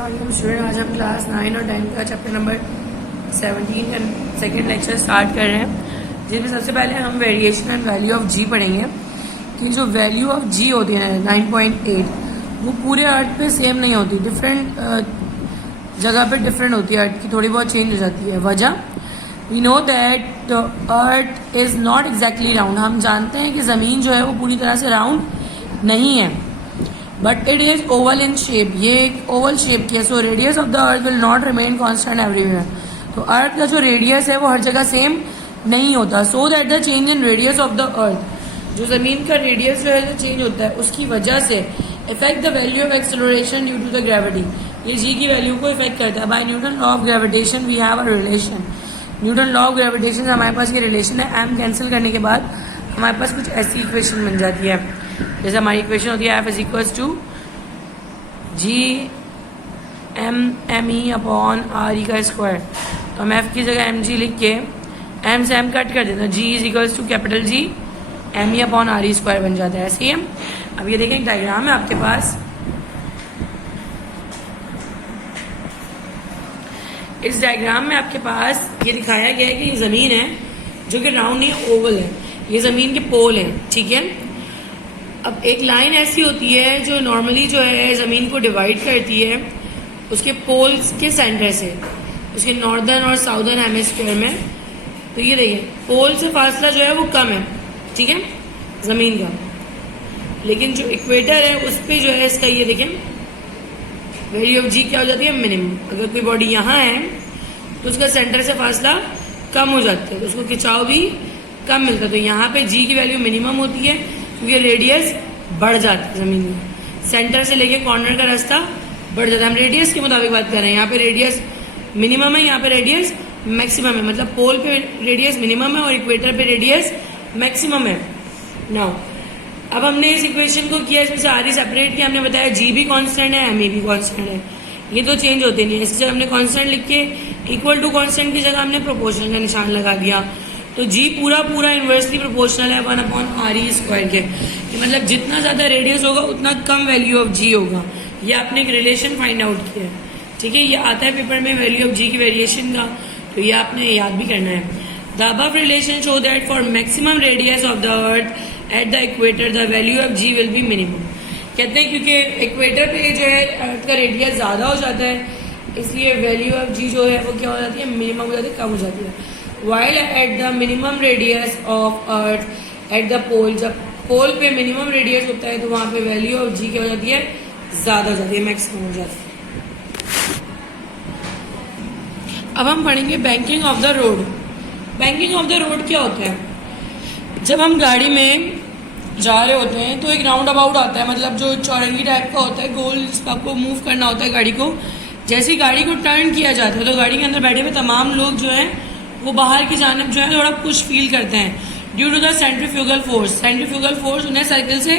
Student आज हम class 9 और 10 का चैप्टर नंबर 17 का सेकेंड लेक्चर स्टार्ट कर रहे हैं, जिसमें सबसे पहले हम वेरिएशन एंड वैल्यू ऑफ जी पढ़ेंगे। कि जो वैल्यू ऑफ जी होती है 9.8 वो पूरे अर्थ पे सेम नहीं होती, डिफरेंट जगह पे डिफरेंट होती है, अर्थ की थोड़ी बहुत चेंज हो जाती है। वजह we know that the earth is not exactly round. हम जानते हैं कि ज़मीन जो है वो पूरी तरह से राउंड नहीं है, but it is oval in shape. ये एक ओवल शेप की है। So radius of the earth will not remain constant everywhere. तो अर्थ का जो रेडियस है वो हर जगह सेम नहीं होता। So that the change in radius of the अर्थ, जो जमीन का रेडियस जो है जो चेंज होता है उसकी वजह से effect the value of acceleration due to the gravity. ये जी की वैल्यू को इफेक्ट करता है। By Newton law of gravitation we have a relation. Newton law of gravitation से हमारे पास ये रिलेशन है। एम कैंसिल करने के बाद हमारे पास कुछ ऐसी इक्वेशन बन जाती है, जैसे हमारी इक्वेशन होती है F is equals to G M E upon R E का स्क्वायर। तो हम एफ की जगह एम जी लिख के एम से एम कट कर देते हैं। G is equals to capital G M E upon R E square बन जाता है। ऐसे ही हम अब ये देखें, एक डायग्राम है आपके पास। इस डायग्राम में आपके पास ये दिखाया गया है कि ये ज़मीन है जो कि राउंड नहीं ओवल है। ये ज़मीन के पोल हैं, ठीक है। अब एक लाइन ऐसी होती है जो नॉर्मली जो है ज़मीन को डिवाइड करती है उसके पोल्स के सेंटर से, उसके नॉर्दर्न और साउदर्न हेमिस्फीयर में। तो ये देखिए, पोल से फासला जो है वो कम है, ठीक है, ज़मीन का। लेकिन जो इक्वेटर है उस पर जो है इसका ये देखें वैल्यू ऑफ जी क्या हो जाती है, मिनिमम। अगर कोई बॉडी यहाँ है तो उसका सेंटर से फासला कम हो जाता है, तो उसको खिंचाव भी कम मिलता है। तो यहाँ पे जी की वैल्यू मिनिमम होती है क्योंकि रेडियस बढ़ जाती है ज़मीन में। सेंटर से लेके कॉर्नर का रास्ता बढ़ जाता है। हम रेडियस के मुताबिक बात कर रहे हैं। यहाँ पे रेडियस मिनिमम है, यहाँ पे रेडियस मैक्सिमम है। मतलब पोल पे रेडियस मिनिमम है और इक्वेटर पे रेडियस मैक्सिमम है। नाउ अब हमने इस इक्वेशन को किया, इसमें से आर ई सेपरेट किया। हमने बताया जी भी कांस्टेंट है, एम ई भी कांस्टेंट है, ये तो चेंज होते नहीं है। इसकी जगह हमने कांस्टेंट लिख के इक्वल टू कांस्टेंट की जगह हमने प्रोपोर्शनल का निशान लगा दिया। तो जी पूरा इन्वर्सली प्रोपोर्शनल है 1 अपॉन आर ई स्क्वायर के। मतलब जितना ज़्यादा रेडियस होगा उतना कम वैल्यू ऑफ जी होगा। ये आपने एक रिलेशन फाइंड आउट किया है, ठीक है। ये आता है पेपर में वैल्यू ऑफ जी की वेरिएशन का, तो ये आपने याद भी करना है। The above relation show that for maximum radius of the earth at the equator the value of g will be minimum. कहते हैं क्योंकि इक्वेटर पे जो है अर्थ का रेडियस ज़्यादा हो जाता है, इसलिए वैल्यू ऑफ जी जो है वो क्या हो जाती है, मिनिमम हो जाती है, कम हो जाती है। While at the minimum radius of Earth at the pole, जब पोल पे मिनिमम रेडियस होता है तो वहां पे वैल्यू ऑफ जी क्या हो जाती है, ज्यादा हो जाती है, मैक्सिमम हो जाती है। अब हम पढ़ेंगे banking of the road. Banking of the road क्या होता है? जब हम गाड़ी में जा रहे होते हैं तो एक राउंड अबाउट आता है, मतलब जो चौरंगी टाइप का होता है, गोल, जिसका आपको मूव करना होता है गाड़ी को। जैसे ही गाड़ी को टर्न किया जाता है तो गाड़ी के अंदर बैठे हुए तमाम लोग जो है वो बाहर की जानब जो है थोड़ा पुश फील करते हैं due to the centrifugal force. Centrifugal force उन्हें सर्किल से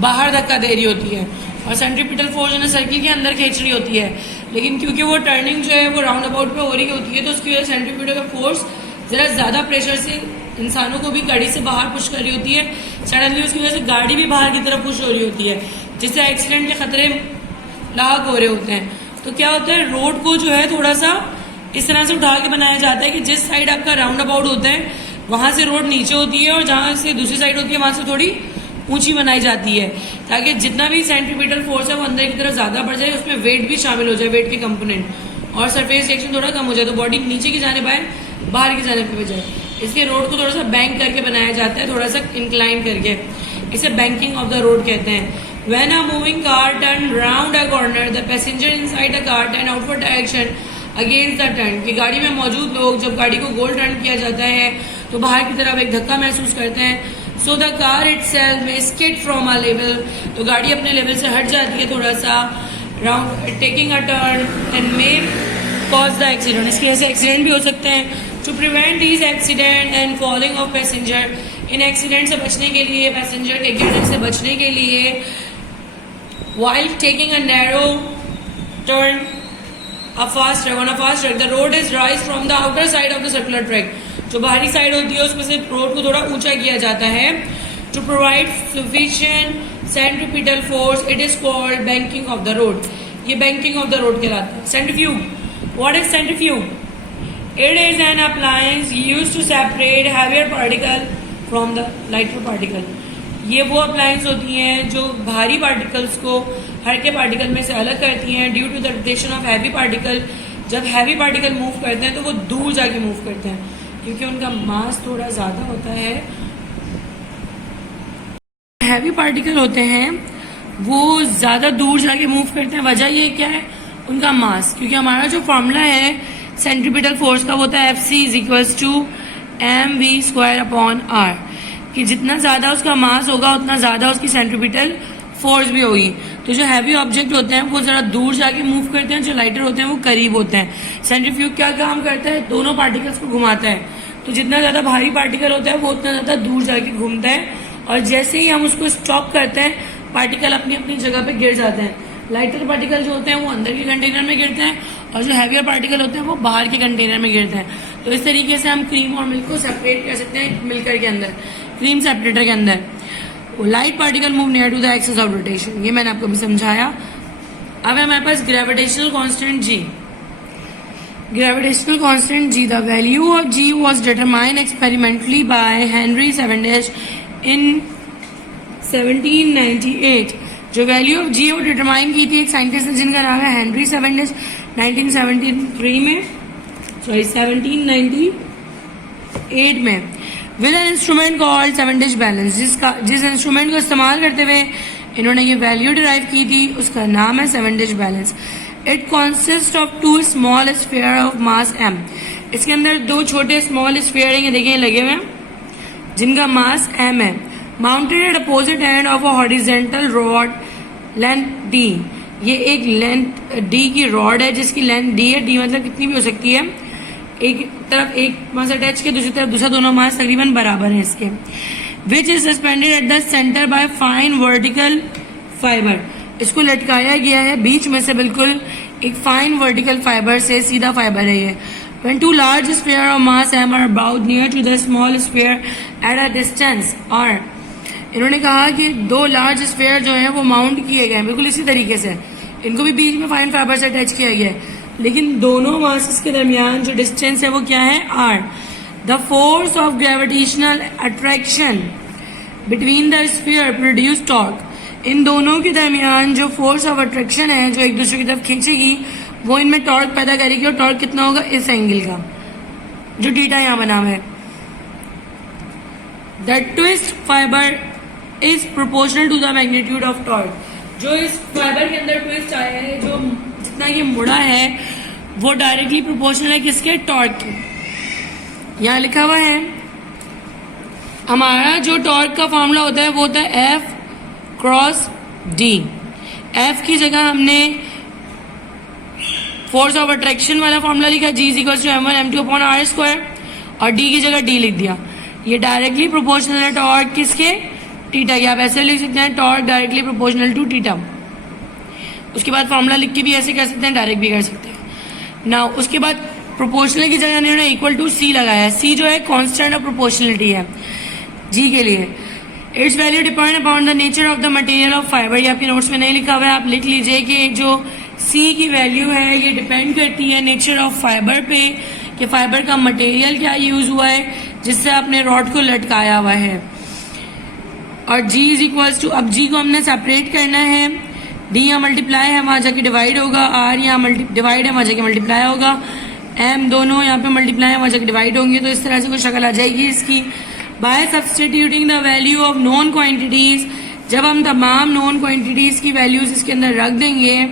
बाहर धक्का दे रही होती है और सेंट्रीपिटल फोर्स उन्हें सर्किल के अंदर खींच रही होती है। लेकिन क्योंकि वो टर्निंग जो है वो राउंड अबाउट पे हो रही होती है तो उसकी वजह से सेंट्रीपिटल फोर्स जरा ज़्यादा प्रेशर से इंसानों को भी गाड़ी से बाहर पुश कर रही होती है। सडनली उसकी वजह से गाड़ी भी बाहर की तरफ पुश हो रही होती है, जिससे एक्सीडेंट के खतरे लाक हो रहे होते हैं। तो क्या होता है, रोड को जो है थोड़ा सा इस तरह से उठा के बनाया जाता है कि जिस साइड आपका राउंड अबाउट होता है वहां से रोड नीचे होती है और जहां से दूसरी साइड होती है वहां से थोड़ी ऊंची बनाई जाती है, ताकि जितना भी सेंट्रीपिटल फोर्स है वो अंदर की तरफ ज्यादा बढ़ जाए, उसमें वेट भी शामिल हो जाए, वेट के कंपोनेंट, और सरफेस रिएक्शन थोड़ा कम हो जाए, तो बॉडी नीचे की जाने पाए, बाहर की जाने पे जाए। इसलिए रोड को थोड़ा सा बैंक करके बनाया जाता है, थोड़ा सा इंक्लाइन करके। इसे बैंकिंग ऑफ द रोड कहते हैं। When a moving car turn round a corner, the passenger inside the car turn outward direction against the turn. कि गाड़ी में मौजूद लोग जब गाड़ी को गोल टर्न किया जाता है तो बाहर की तरफ एक धक्का महसूस करते हैं। सो द कार इटसेल्फ में स्किड फ्रॉम अ लेवल, तो गाड़ी अपने लेवल से हट जाती है थोड़ा सा, round taking a turn and may cause the accident. इसकी वजह से एक्सीडेंट भी हो सकते हैं। To prevent these accident and falling of passenger, इन एक्सीडेंट से बचने के लिए, पैसेंजर के गिरने से बचने के लिए, while taking a narrow turn on a fast track, the road is raised from the outer side of the circular track. जो बाहरी साइड होती है उसमें से रोड को थोड़ा ऊंचा किया जाता है। To provide sufficient centripetal force, it is called banking of the road. ये बैंकिंग ऑफ द रोड कहलाता है। Centrifuge, what is centrifuge? It is an appliance used to separate heavier particle from the lighter particle. ये वो appliance होती हैं जो भारी particles को हल्के पार्टिकल में से अलग करती हैं due to the rotation of heavy particle. जब हैवी पार्टिकल मूव करते हैं तो वो दूर जाके मूव करते हैं क्योंकि उनका मास थोड़ा ज़्यादा होता है। हैवी पार्टिकल होते हैं वो ज़्यादा दूर जाके मूव करते हैं। वजह ये क्या है? उनका मास। क्योंकि हमारा जो फॉर्मूला है सेंट्रीपिटल फोर्स का वो होता है Fc = mv²/r, कि जितना ज़्यादा उसका मास होगा उतना ज़्यादा उसकी सेंट्रीपिटल फोर्स भी होगी। तो जो हैवी ऑब्जेक्ट होते हैं वो ज़रा दूर जाके मूव करते हैं, जो लाइटर होते हैं वो करीब होते हैं। सेंट्रीफ्यूग क्या काम करता है? दोनों पार्टिकल्स को घुमाता है। तो जितना ज़्यादा भारी पार्टिकल होता है वो उतना ज़्यादा दूर जाके घूमता है, और जैसे ही हम उसको स्टॉप करते हैं पार्टिकल अपनी अपनी जगह पे गिर जाते हैं। लाइटर पार्टिकल जो होते हैं वो अंदर के कंटेनर में गिरते हैं और जो हैवियर पार्टिकल होते हैं वो बाहर के कंटेनर में गिरते हैं। तो इस तरीके से हम क्रीम और मिल्क को सेपरेट कर सकते हैं मिलकर के अंदर, क्रीम सेपरेटर के अंदर। Light particle move near to the axis of rotation, ये मैंने आपको भी समझाया। अब है हमारे पास gravitational constant G। Gravitational constant G, the value of G was determined experimentally by Henry Cavendish in 1798। जो वैल्यू ऑफ G वो डिटरमाइन की थी एक साइंटिस्ट ने जिनका नाम है हेनरी सेवेंडिश 1798 में, with an instrument called Cavendish balance. जिस इंस्ट्रूमेंट को इस्तेमाल करते हुए इन्होंने ये वैल्यू डिराइव की थी उसका नाम है Cavendish balance. It consist of 2 small sphere of mass m। इसके अंदर 2 छोटे स्मॉल स्फीयर हैं, देखिए लगे हुए हैं, जिनका मास m है। Mounted at opposite end of a horizontal rod length d। ये एक लेंथ d की रॉड है जिसकी लेंथ d है। d मतलब कितनी भी हो सकती है, एक तरफ एक मास अटैच किया, दूसरी तरफ दूसरा, दोनों मास तकरीबन बराबर है इसके। Which is suspended at the centre by fine vertical fibre. इसको लटकाया गया है बीच में से बिल्कुल एक फाइन वर्टिकल फाइबर से, सीधा फाइबर है ये। When 2 large sphere of mass m are about near to the small sphere at a distance, और इन्होंने कहा कि 2 लार्ज स्फीयर जो है वो माउंट किए गए हैं बिल्कुल इसी तरीके से, इनको भी बीच में फाइन फाइबर से अटैच किया गया है, लेकिन दोनों मासेस के दरमियान जो डिस्टेंस है वो क्या है? r। The force of gravitational attraction between the sphere produce torque. इन दोनों के दरमियान जो फोर्स ऑफ अट्रैक्शन है जो एक दूसरे की तरफ खींचेगी वो इनमें टॉर्क पैदा करेगी, और टॉर्क कितना होगा? इस एंगल का जो थीटा यहाँ बना हुआ है। The twist fibre is proportional to the magnitude of torque. जो इस फाइबर के अंदर ट्विस्ट आया है, जो जितना ये मुड़ा है वो डायरेक्टली प्रोपोर्शनल है किसके? टॉर्क के। यहाँ लिखा हुआ है हमारा जो टॉर्क का फॉर्मूला होता है वो होता है F क्रॉस D। F की जगह हमने फोर्स ऑफ अट्रैक्शन वाला फॉर्मूला लिखा G = m1m2/r², और D की जगह D लिख दिया। ये डायरेक्टली प्रोपोर्शनल है टॉर्क किसके? थीटा। या आप ऐसे लिख सकते हैं torque directly proportional to theta. उसके बाद फॉर्मूला लिख के भी ऐसे कर सकते हैं, डायरेक्ट भी कर सकते हैं ना। उसके बाद प्रोपोर्शनल की जगह इन्होंने =C लगाया। C जो है कांस्टेंट ऑफ प्रोपोर्शनलिटी है G के लिए। It's value depend upon the nature of the material of fibre. ये आपके नोट्स में नहीं लिखा हुआ है, आप लिख लीजिए कि जो C की वैल्यू है ये डिपेंड करती है नेचर ऑफ फाइबर पे, कि फाइबर का मटेरियल क्या यूज हुआ है जिससे आपने रॉड को लटकाया हुआ है। और G = अब G को हमने सेपरेट करना है, D यहाँ मल्टीप्लाई है वहाँ जाके डिवाइड होगा, R यहाँ डिवाइड है वहाँ जाके मल्टीप्लाई होगा, M दोनों यहाँ पे मल्टीप्लाई है वहाँ जाके डिवाइड होंगे। तो इस तरह से कोई शक्ल आ जाएगी इसकी। By substituting the value of known quantities, जब हम तमाम नॉन क्वांटिटीज की वैल्यूज इसके अंदर रख देंगे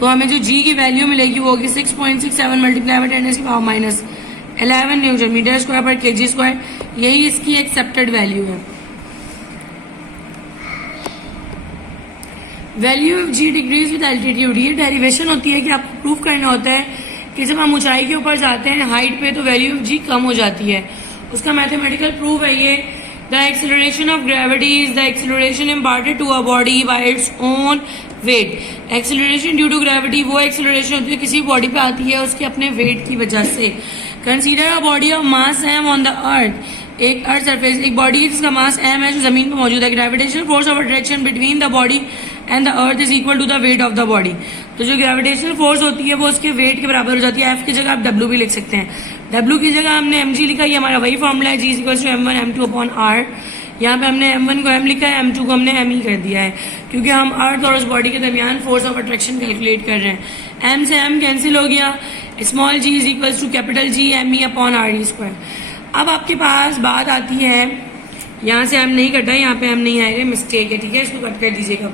तो हमें जो G की वैल्यू मिलेगी वो होगी 6.67 multiply by 10⁻11 newton metre square पर kg स्क्वायर। यही इसकी एक्सेप्टेड वैल्यू है। Value of G decreases with altitude. ये डेरिवेशन होती है कि आपको प्रूव करना होता है कि जब हम ऊंचाई के ऊपर जाते हैं हाइट पे तो वैल्यू ऑफ G कम हो जाती है। उसका मैथमेटिकल प्रूफ है ये। The acceleration of gravity is the acceleration imparted to a body by its own weight. Acceleration due to gravity वो एक्सेलरेशन होती है किसी बॉडी पे आती है उसके अपने वेट की वजह से। Consider a body of mass m on the earth. एक अर्थ सरफेस एक बॉडी है जिसका मास m है जो जमीन पर मौजूद है। Gravitational force of attraction between the body and the earth is equal to the weight of the body. तो जो ग्रेविटेशनल फोर्स होती है वो उसके वेट के बराबर हो जाती है। एफ की जगह आप डब्ल्यू भी लिख सकते हैं। डब्ल्यू की जगह हमने एम जी लिखा, ये हमारा वही फॉर्मूला है, G equal to M one M two upon R. यहाँ पे हमने m1 को m लिखा है, m2 को हमने m ही कर दिया है, क्योंकि हम अर्थ और उस बॉडी के दरमियान फोर्स ऑफ अट्रैक्शन कैलकुलेट कर रहे हैं। m से m कैंसिल हो गया, small g is equal to capital G m E upon R E square. अब आपके पास बात आती है, यहाँ से m नहीं कटा, यहाँ पे m नहीं आएगा, मिस्टेक है, ठीक है, इसको कट कर दीजिएगा।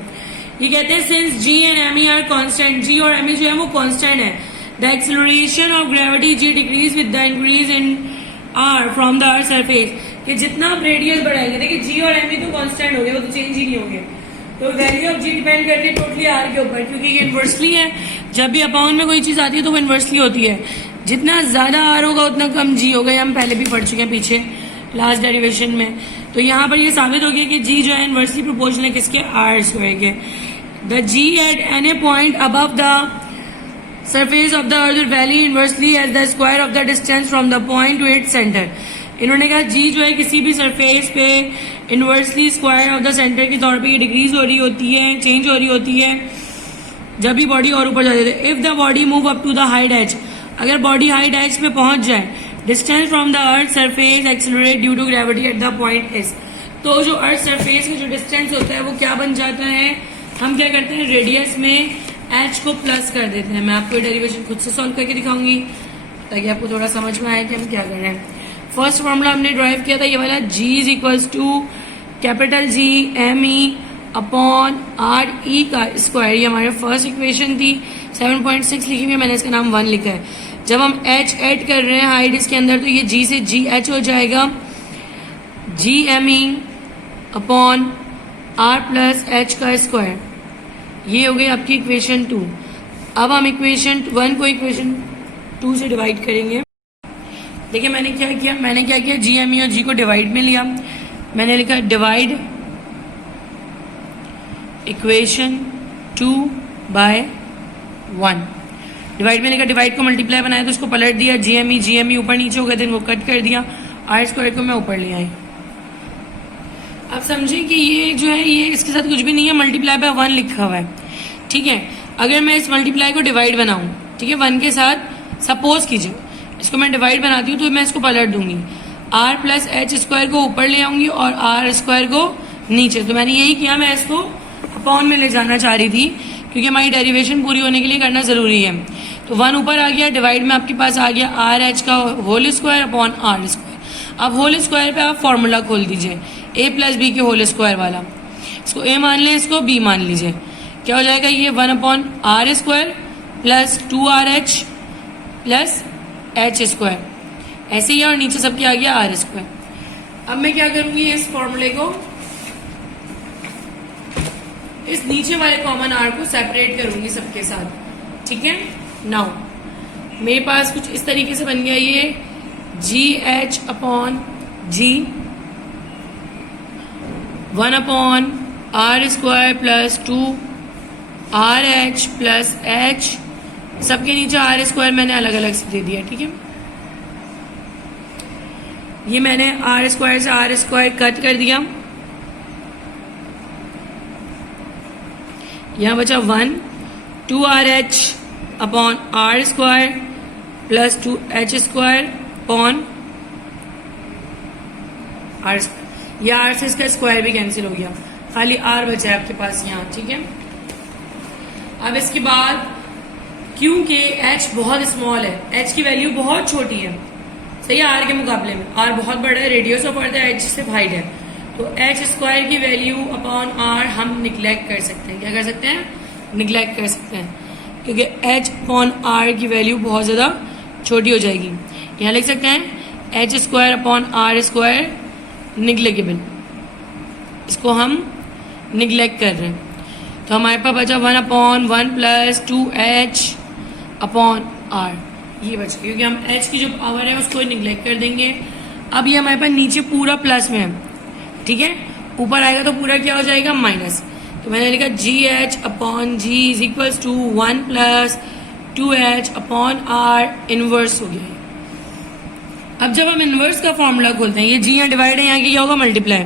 ये कहते हैं since g and m E R constant, g और m ई जो है वो कॉन्स्टेंट है, the acceleration of gravity g decreases with the increase in r from the earth surface, कि जितना आप रेडियस बढ़ाएंगे, देखिए जी और एम ई तो कांस्टेंट हो गए, वो तो चेंज ही नहीं होंगे, तो वैल्यू ऑफ जी डिपेंड करती है टोटली आर के ऊपर, क्योंकि ये इन्वर्सली है। जब भी अपाउंड में कोई चीज आती है तो वो इन्वर्सली होती है, जितना ज्यादा आर होगा उतना कम जी होगा। हम पहले भी पढ़ चुके हैं पीछे लास्ट डेरिवेशन में। तो यहाँ पर ये साबित हो गया कि जी जो है इन्वर्सली प्रोपोर्शनल है किसके, आर स्क्वायर के। The g at any point above the surface of the earth varies inversely as the square of the distance from the point to its centre. इन्होंने कहा जी जो है किसी भी सरफेस पे inversely square of the centre के तौर पे ये डिक्रीज हो रही होती है, चेंज हो रही होती है जब भी बॉडी और ऊपर जाती है। If the body move up to the height h, अगर बॉडी हाइट एज पे पहुंच जाए, distance from the earth surface accelerate due to gravity at the point S, तो जो अर्थ सरफेस का जो डिस्टेंस होता है वो क्या बन जाता है, हम क्या करते हैं रेडियस में एच को प्लस कर देते हैं। मैं आपको ये डेरिवेशन खुद से सॉल्व करके दिखाऊंगी ताकि आपको थोड़ा समझ में आए कि हम क्या कर रहे हैं। फर्स्ट फॉर्मूला हमने ड्राइव किया था ये वाला, g is equals to capital G M E upon R E का स्क्वायर। ये हमारे फर्स्ट इक्वेशन थी, 7.6 लिखी हुई है, मैंने इसका नाम 1 लिखा है। जब हम h ऐड कर रहे हैं हाइट इसके अंदर, तो ये g से g h हो जाएगा, g M E upon R plus h का स्क्वायर। ये हो गई आपकी इक्वेशन 2। अब हम इक्वेशन 1 को इक्वेशन 2 से डिवाइड करेंगे। देखिए मैंने क्या किया, जी एम ई और जी को डिवाइड में लिया, मैंने लिखा डिवाइड इक्वेशन 2 बाय 1। डिवाइड में लिखा, डिवाइड को मल्टीप्लाई बनाया तो उसको पलट दिया, जी एम ई ऊपर नीचे हो गए थे, इनको कट कर दिया, आर स्क्वायर को मैं ऊपर ले आई। अब समझिए कि ये जो है ये इसके साथ कुछ भी नहीं है, मल्टीप्लाई बाय 1 लिखा हुआ है, ठीक है। अगर मैं इस मल्टीप्लाई को डिवाइड बनाऊं, ठीक है, 1 के साथ, सपोज कीजिए इसको मैं डिवाइड बनाती हूँ तो मैं इसको पलट दूंगी, आर प्लस एच स्क्वायर को ऊपर ले आऊंगी और आर स्क्वायर को नीचे। तो मैंने यही किया, मैं इसको अपॉन में ले जाना चाह रही थी क्योंकि हमारी डेरिवेशन पूरी होने के लिए करना जरूरी है। तो 1 ऊपर आ गया, डिवाइड में आपके पास आ गया आर एच का whole square upon R square. अब होल स्क्वायर पे आप फॉर्मूला खोल दीजिए, ए प्लस बी के होल स्क्वायर वाला, इसको ए मान लें, इसको बी मान लीजिए, क्या हो जाएगा, ये 1 upon R square plus 2RH plus H square, ऐसे ही है, और नीचे सबके आ गया आर स्क्वायर। अब मैं क्या करूंगी, इस फॉर्मूले को, इस नीचे वाले कॉमन आर को सेपरेट करूंगी सबके साथ, ठीक है। नाउ मेरे पास कुछ इस तरीके से बन गया, ये G H upon G 1 upon R square plus 2 R H plus H, सबके नीचे आर स्क्वायर मैंने अलग अलग से दे दिया, ठीक है। ये मैंने आर स्क्वायर से आर स्क्वायर कट कर दिया, यहां बचा 1 2 R H upon R square plus 2 H square upon R square. यह आर से इसका स्क्वायर भी कैंसिल हो गया, खाली आर बचा है आपके पास यहाँ, ठीक है। अब इसके बाद क्योंकि h बहुत स्मॉल है, h की वैल्यू बहुत छोटी है, सही है, r के मुकाबले में r बहुत बड़ा है, रेडियस ऑफ अर्थ है, h सिर्फ हाइट है, तो h स्क्वायर की वैल्यू अपॉन r हम निग्लेक्ट कर सकते हैं। क्या कर सकते हैं, निग्लेक्ट कर सकते हैं, क्योंकि h अपॉन r की वैल्यू बहुत ज़्यादा छोटी हो जाएगी। यहाँ लिख सकते हैं h square upon r square negligible, इसको हम निग्लेक्ट कर रहे हैं। तो हमारे पास बचा 1 upon 1 plus 2h upon r, ये बच गया, क्योंकि हम h की जो पावर है उसको निग्लेक्ट कर देंगे। अब ये हमारे पास नीचे पूरा प्लस में है, ठीक है, ऊपर आएगा तो पूरा क्या हो जाएगा, माइनस। तो मैंने लिखा G H upon G is equals to 1 plus 2h upon r, inverse हो गया। अब जब हम इनवर्स का फॉर्मूला खोलते हैं, ये जी यहाँ डिवाइड है, यहाँ की क्या होगा, मल्टीप्लाई,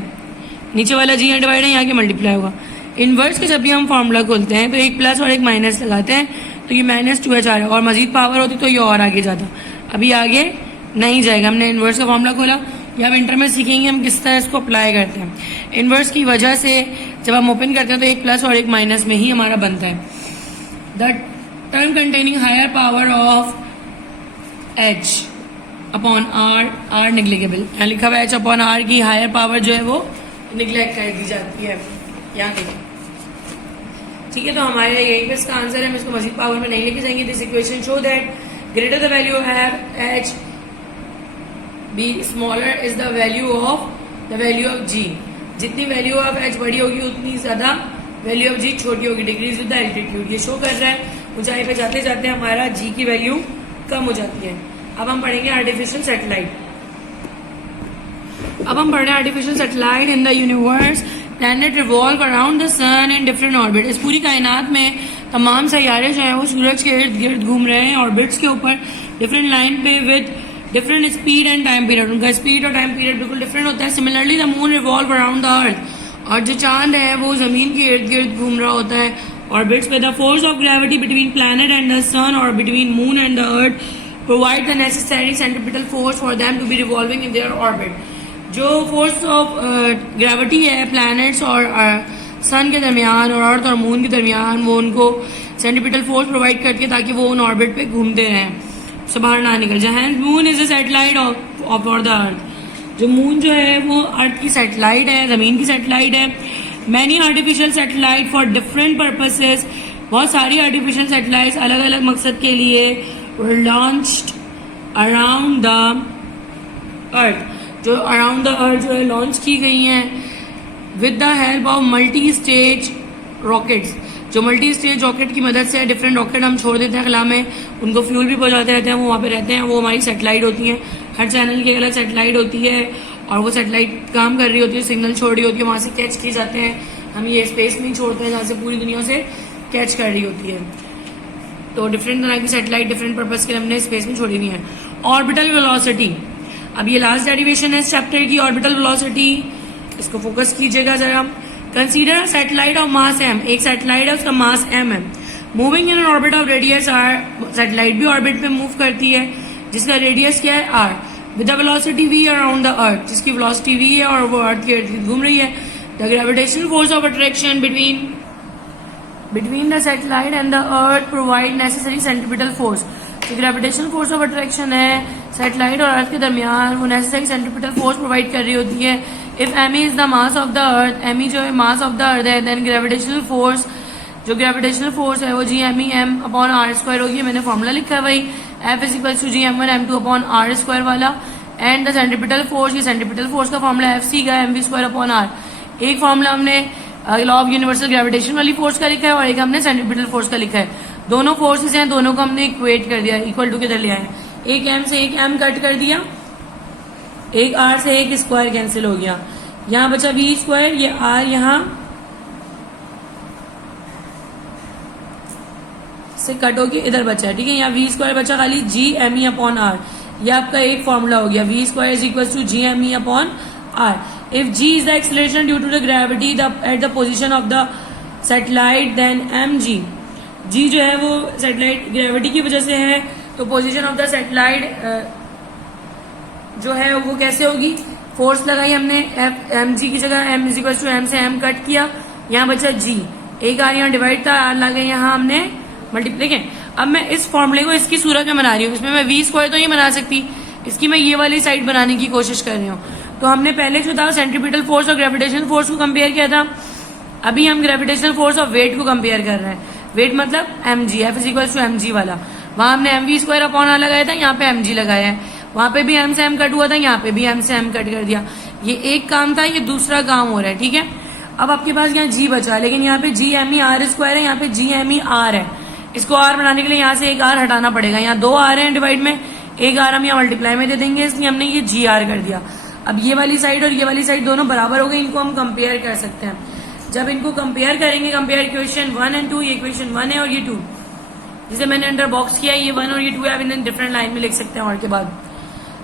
नीचे वाला जी यहाँ डिवाइड है, यहाँ की मल्टीप्लाई होगा, इनवर्स के जब भी हम फॉर्मूला खोलते हैं तो एक प्लस और एक माइनस लगाते हैं, तो ये -2h आ रहा है, और मजीद पावर होती तो ये और आगे जाता। अभी आगे नहीं जाएगा, हमने इनवर्स का फॉर्मूला खोला। या हम इंटर में सीखेंगे हम किस तरह इसको अप्लाई करते हैं। इनवर्स की वजह से जब हम ओपन करते हैं तो एक प्लस और एक माइनस में ही हमारा बनता है। The term containing higher power of h upon r negligible, यहाँ लिखा हुआ h अपॉन r की हायर पावर जो है वो निग्लेक्ट कर दी जाती है। यहाँ देखिए, ठीक है, तो हमारे यही पे इसका आंसर है। हम इसको मजीद पावर में नहीं लेके जाएंगे। This equation show that greater the value have h be smaller is the value of g। जितनी वैल्यू ऑफ h बड़ी होगी उतनी ज्यादा वैल्यू ऑफ g छोटी होगी, डिक्रीज विद द एल्टीट्यूड। ये शो कर रहा है ऊंचाई पे जाते जाते हमारा g की वैल्यू कम हो जाती है। अब हम पढ़ेंगे आर्टिफिशियल सैटेलाइट। अब हम पढ़ रहे हैं artificial satellite in the universe. Planet revolve around the sun in different orbit. इस पूरी कायनात में तमाम सैयारे जो हैं वो सूरज के इर्द गिर्द घूम रहे हैं ऑर्बिट्स के ऊपर, डिफरेंट लाइन पे with different speed and time period. उनका स्पीड और टाइम पीरियड बिल्कुल डिफरेंट होता है। Similarly the moon revolve around the earth, और जो चांद है वो जमीन के इर्द गिर्द घूम रहा होता है ऑर्बिट्स पे। The force of gravity between planet and the sun और between moon and the earth provide the necessary centripetal force for them to be revolving in their orbit. जो फोर्स ऑफ ग्रेविटी है planets और sun के दरमियान और अर्थ और moon के दरमियान, वो उनको सेंट्रीपिटल फोर्स प्रोवाइड करती है ताकि वो उन ऑर्बिट पे घूमते रहें, से बाहर ना निकल जाए। Moon is a satellite of the अर्थ। जो मून जो है वो अर्थ की सैटेलाइट है, जमीन की सैटेलाइट है। Many artificial satellite for different purposes, बहुत सारी आर्टिफिशियल सैटेलाइट्स अलग अलग मकसद के लिए लॉन्च्ड अराउंड द अर्थ, जो अराउंड द अर्थ जो है लॉन्च की गई हैं with the help of multi stage rockets. जो मल्टी स्टेज रॉकेट की मदद से डिफरेंट रॉकेट हम छोड़ देते हैं खला में, उनको फ्यूल भी पहुंचाते रहते हैं, वो वहाँ पे रहते हैं, वो हमारी सैटेलाइट होती हैं। हर चैनल की अलग सैटेलाइट होती है और वो सैटेलाइट काम कर रही होती है, सिग्नल छोड़ रही होती है, वहाँ से कैच किए जाते हैं। हम ये स्पेस में ही छोड़ते हैं जहाँ से पूरी दुनिया से कैच कर रही होती है। तो डिफरेंट तरह की सैटेलाइट डिफरेंट पर्पज के लिए हमने स्पेस में छोड़ी हुई है। ऑर्बिटल वेलोसिटी, अब ये लास्ट डेरिवेशन है इस चैप्टर की, ऑर्बिटल वेलोसिटी। इसको फोकस कीजिएगा जरा। Consider a satellite of mass m, एक सैटेलाइट है उसका मास m है, moving in an orbit of radius r। Satellite भी ऑर्बिट में मूव करती है जिसका रेडियस क्या है r, with the velocity v around the earth, जिसकी वेलोसिटी v है और वो अर्थ के इर्द घूम रही है। The gravitational force of attraction between the satellite and the earth provide necessary centripetal force. जो ग्रेविटेशनल फोर्स ऑफ अट्रैक्शन है सैटेलाइट और अर्थ के दरमियान, वो नेसेसरी सेंट्रीपिटल फोर्स प्रोवाइड कर रही होती है। If m is the mass of the earth, m जो है मास ऑफ द अर्थ है, देन ग्रेविटेशनल फोर्स, जो ग्रेविटेशनल फोर्स है वो gm अपॉन r स्क्वायर होगी। मैंने फॉर्मूला लिखा है वही, F is equal to gm1 m2 upon r square वाला। एंड द सेंट्रीपिटल फोर्स, ये सेंट्रीपिटल फोर्स का फॉर्मूला FC का mv स्क्वायर अपॉन r। एक फॉर्मूला हमने लॉ ऑफ यूनिवर्सल ग्रेविटेशन वाली फोर्स का लिखा है और एक हमने सेंट्रीपिटल फोर्स का लिखा है। दोनों फोर्सेस हैं, दोनों को हमने इक्वेट कर दिया, इक्वल टू किधर ले आए। एक m से एक m कट कर दिया, एक r से एक स्क्वायर कैंसिल हो गया, यहाँ बचा v स्क्वायर, ये r यहाँ से कट होगी, इधर बचा है, ठीक है। यहाँ v स्क्वायर बचा खाली gme अपॉन r। ये आपका एक फॉर्मूला हो गया, v square is equal to gme upon r। If g is the acceleration due to the gravity at the position of the satellite, then mg, g जो है वो सैटेलाइट ग्रेविटी की वजह से है, तो पोजीशन ऑफ द सैटेलाइट जो है वो कैसे होगी। फोर्स लगाई हमने mg की जगह, m is equal to m से m कट किया, यहाँ बचा g, एक r यहाँ डिवाइड था, r लगे यहाँ हमने मल्टीप्लाई किया। अब मैं इस फॉर्मूले को इसकी सूरत में बना रही हूँ, इसमें मैं v स्क्वायर तो नहीं बना सकती, इसकी मैं ये वाली साइड बनाने की कोशिश कर रही हूँ। तो हमने पहले जो था सेंट्रीपिटल फोर्स और ग्रेविटेशनल फोर्स को कंपेयर किया था, अभी हम ग्रेविटेशनल फोर्स और वेट को कंपेयर कर रहे हैं। वेट मतलब mg, F is equal to mg वाला, वहां हमने mv स्क्वायर अपॉन r लगाया था, यहाँ पे mg लगाया है, वहां पे भी m से m कट हुआ था, यहाँ पे भी m से m कट कर दिया। ये एक काम था, ये दूसरा काम हो रहा है, ठीक है। अब आपके पास यहाँ g बचा, लेकिन यहाँ पे gme r स्क्वायर है, यहाँ पे gme r है। इसको r बनाने के लिए यहाँ से एक r हटाना पड़ेगा, यहाँ दो r है डिवाइड में, एक r हम यहाँ मल्टीप्लाई में दे देंगे, इसलिए हमने ये gr कर दिया। अब ये वाली साइड और ये वाली साइड दोनों बराबर हो गई, इनको हम कंपेयर कर सकते हैं। जब इनको कंपेयर करेंगे, कंपेयर इक्वेशन 1 एंड 2, ये इक्वेशन 1 है और ये 2, जिसे मैंने अंडर बॉक्स किया, ये 1 और ये 2 है, अब इन्हें डिफरेंट लाइन में लिख सकते हैं और के बाद,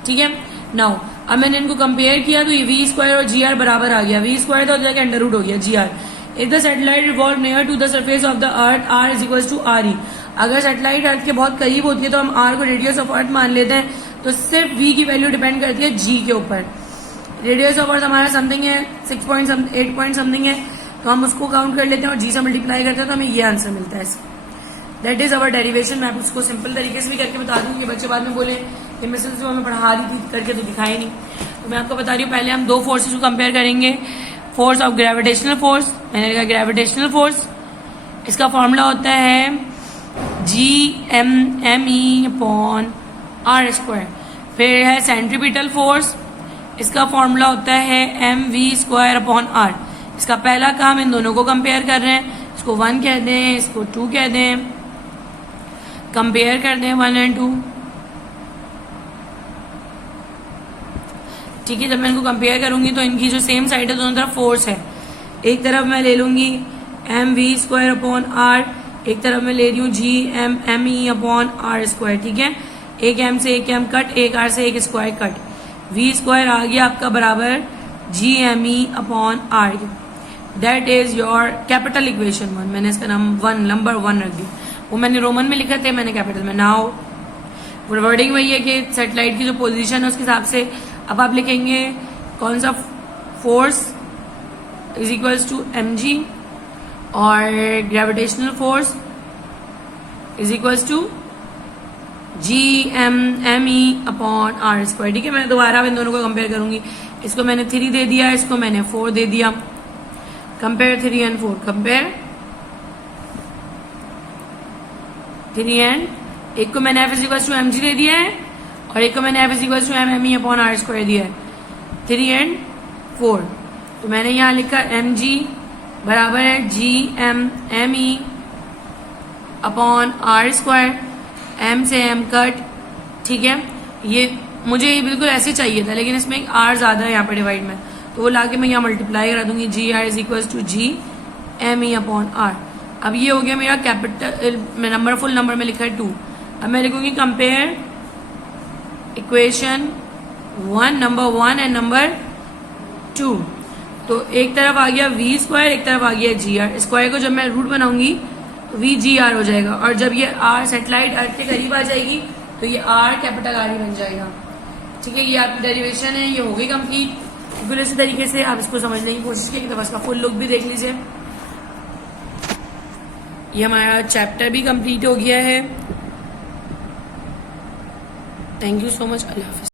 ठीक है। नाउ अब मैंने इनको कंपेयर किया तो ये v स्क्वायर और gr बराबर आ गया, v स्क्वायर तो जाके अंडर रूट हो गया gr, if the satellite revolve near to the surface of the earth R is equal to R E. अगर सैटेलाइट अर्थ के बहुत करीब होती है तो हम आर को रेडियस ऑफ अर्थ मान लेते हैं, तो सिर्फ वी की वैल्यू डिपेंड करती है जी के ऊपर। रेडियस ऑफ अर्थ हमारा समथिंग है 8 पॉइंट समथिंग है, तो हम उसको काउंट कर लेते हैं और जी से मल्टीप्लाई करते हैं, तो हमें ये आंसर मिलता है। That is our derivation. मैं उसको सिंपल तरीके से भी करके बता दूं कि बच्चे बाद में बोले कि मिसेस जो हमें पढ़ा रही थी करके तो दिखाई नहीं। तो मैं आपको बता रही हूँ, पहले हम दो फोर्सेस को कंपेयर करेंगे। फोर्स ऑफ ग्रेविटेशनल फोर्स, मैंने लिखा ग्रेविटेशनल फोर्स, इसका फॉर्मूला होता है GMME अपॉन आर स्क्वायर। फिर है सेंट्रीपिटल फोर्स, इसका फॉर्मूला होता है MV स्क्वायर अपॉन आर। इसका पहला काम इन दोनों को कंपेयर कर रहे हैं, इसको 1 कह दें, इसको 2 कह दें, कंपेयर कर दें 1 और 2। ठीक है, जब मैं इनको कंपेयर करूंगी तो इनकी जो सेम साइड है दोनों तरफ फोर्स है। एक तरफ मैं ले लूंगी MV स्क्वायर अपॉन आर, एक तरफ मैं ले रही हूँ GMME अपॉन आर स्क्वायर। ठीक है, एक M से एक M कट, एक R से एक स्क्वायर कट, V स्क्वायर आ गया आपका बराबर GME upon R. That is your capital equation 1। मैंने इसका नाम नंबर 1 रख दिया, वो मैंने रोमन में लिखा थे, मैंने कैपिटल में। नाउ वर्डिंग वही है कि सैटेलाइट की जो पोजीशन है उसके हिसाब से अब आप लिखेंगे कौन सा force is equals to mg और gravitational force is equals to GMME upon R square. ठीक है, मैं दोबारा इन दोनों को कंपेयर करूंगी। इसको मैंने 3 दे दिया, इसको मैंने 4 दे दिया। कंपेयर 3 and 4, कंपेयर 3 and एक को मैंने F is equals to mg दे दिया है और एक को मैंने F is equals to MME upon R square दिया है। 3 and 4, तो मैंने यहाँ लिखा mg बराबर है GMME upon R square, M से M कट। ठीक है, ये मुझे बिल्कुल ऐसे चाहिए था, लेकिन इसमें एक R ज्यादा है यहाँ पे डिवाइड में, तो वो लाके मैं यहाँ मल्टीप्लाई करा दूंगी। GR is equals to GME upon R. अब ये हो गया मेरा कैपिटल में नंबर, फुल नंबर में लिखा है 2। अब मैं लिखूंगी compare equation 1, number 1 and number 2। तो एक तरफ आ गया V स्क्वायर, एक तरफ आ गया GR स्क्वायर को जब मैं रूट बनाऊंगी तो VGR हो जाएगा, और जब ये R सैटेलाइट अर्थ के करीब आ जाएगी तो ये R कैपिटल R ही बन जाएगा। ठीक है, ये आपकी डेरिवेशन है, ये हो गई कंप्लीट। बिल्कुल इसी तरीके से आप इसको समझने की कोशिश कीजिए। तो इसका फुल लुक भी देख लीजिए। ये हमारा चैप्टर भी कंप्लीट हो गया है। Thank you so much. Allah Hafiz.